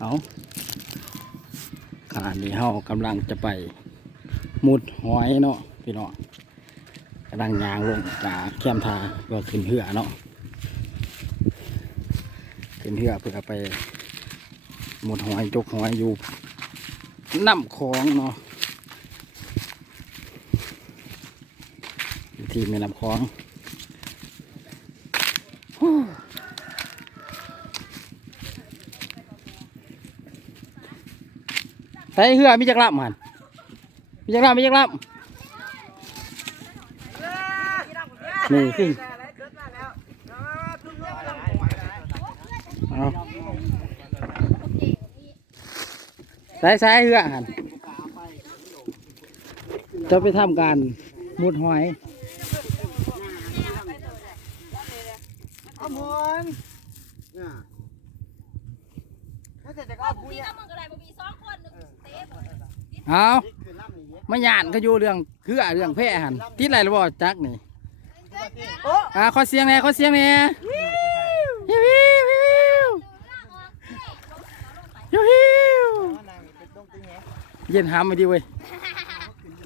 เอาขณะนี้เฮากำลังจะไปมุดหอยเนาะพี่น้องกำลังยางลงจากแคมทาก็ขึ้นเหือเนาะขึ้นเหือเพื่อไปมุดหอยจกหอยอยู่น้ำของเนาะที่แม่น้ำของ ใส่เหือมีจักรลำหันมีจักรลำมีจักรลำนี่ขึ้นเอาใส่ใส่เหือหันจะไปทำการมุดหอยเอาหมอน ถ้าจะจะเอาบุญพี่น้ำมันก็ได้บ่มีสองคนหนึ่งเตะบ่เอาคือล่ำนี่ไม่หยานก็อยู่เรื่องเหือเรื่องแพร่หันติดอะไรหรือบ่จักนี่โอ้อ่าขอเสียงแหน่ขอเสียงแหน่ยิวยิวยิวยิวยิวนางเป็นต้องตึงแฮะเย็นหามไปดิเว้ย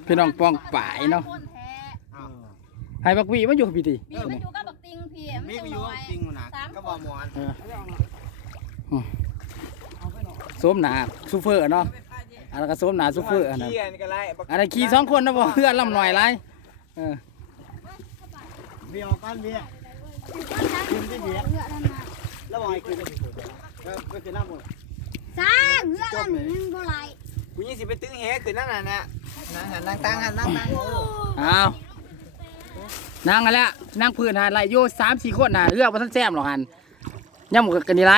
พี่น้องปองป่ายเนาะคนแท้อ้าวให้บักวีมาอยู่กับพี่ติมีมันอยู่กับบักติงพี่มันมีจังวิน้วอยจริงนะสามก็คบอกนหมอน สวมหนาซูเฟอร์เนาะอันนั้นก็สวมหนาซูเฟอร์อันนั้นขี้อันก็ไรอันนั้นขี่สองคนนะบ่เพื่อนลำหน่อยไรเออเบี้ยก้อนเบี้ยขึ้นที่เบี้ยแล้วบอกให้ขึ้นก็คือน้ำหมดสร้างเรื่องอันนึงบ่ไรกูยิ่งสิไปตึงแฮะคือนั่งน่ะนะนั่งหันนั่งตั้งหันนั่งตั้งเอานางอะไรละนางพื้นหาไรโยสามสี่คนน่ะเลือกมาท่านแซมหรอกหันย่ำหมกันนี่ไร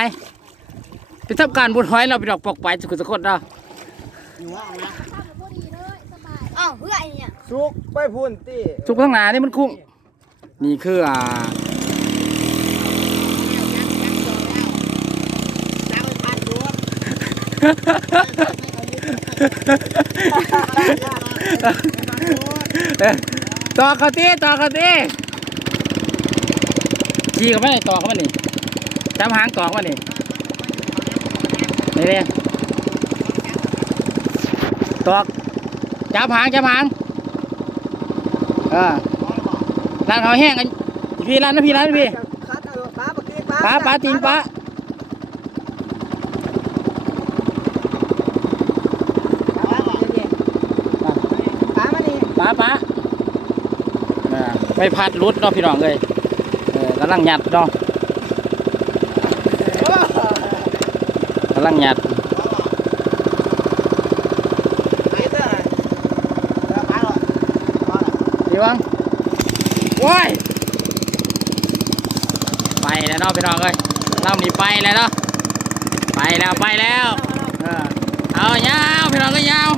ไปทำการบุญหอยเราไปดอกปอกไปสุขสุขคนเนาะอยู่ว่าเอานะพอดีเลยสบายอ้าวเพื่อนเนี่ยสุกไปพุ่นตีสุกทั้งหนานี่มันคุ้งนี่คืออ่าจ้างไปพันดวงต่อเขาตีต่อเขาตีขี่กับมันนี่ต่อกับมันนี่จำหางต่อกับมัน นี่นี่เลยต่อจับหางจับหางเออร้านเขาแห้งกันพี่ร้านนะพี่ร้านนะพี่คัดเอาปลาปลาตีปลาปลาปลาติงปลาปลามานี่ปลาปลาเออไปพัดรุดเนาะพี่น้องเลยเออกำลังหยัดเนาะำลังหยัดดีวังว้ายไปแล้วเนาะพี่น้องเอ้ยเราหนีไปแล้วเนาะไปแล้วไปแล้ว เอายาวพี่น้องก็ยาว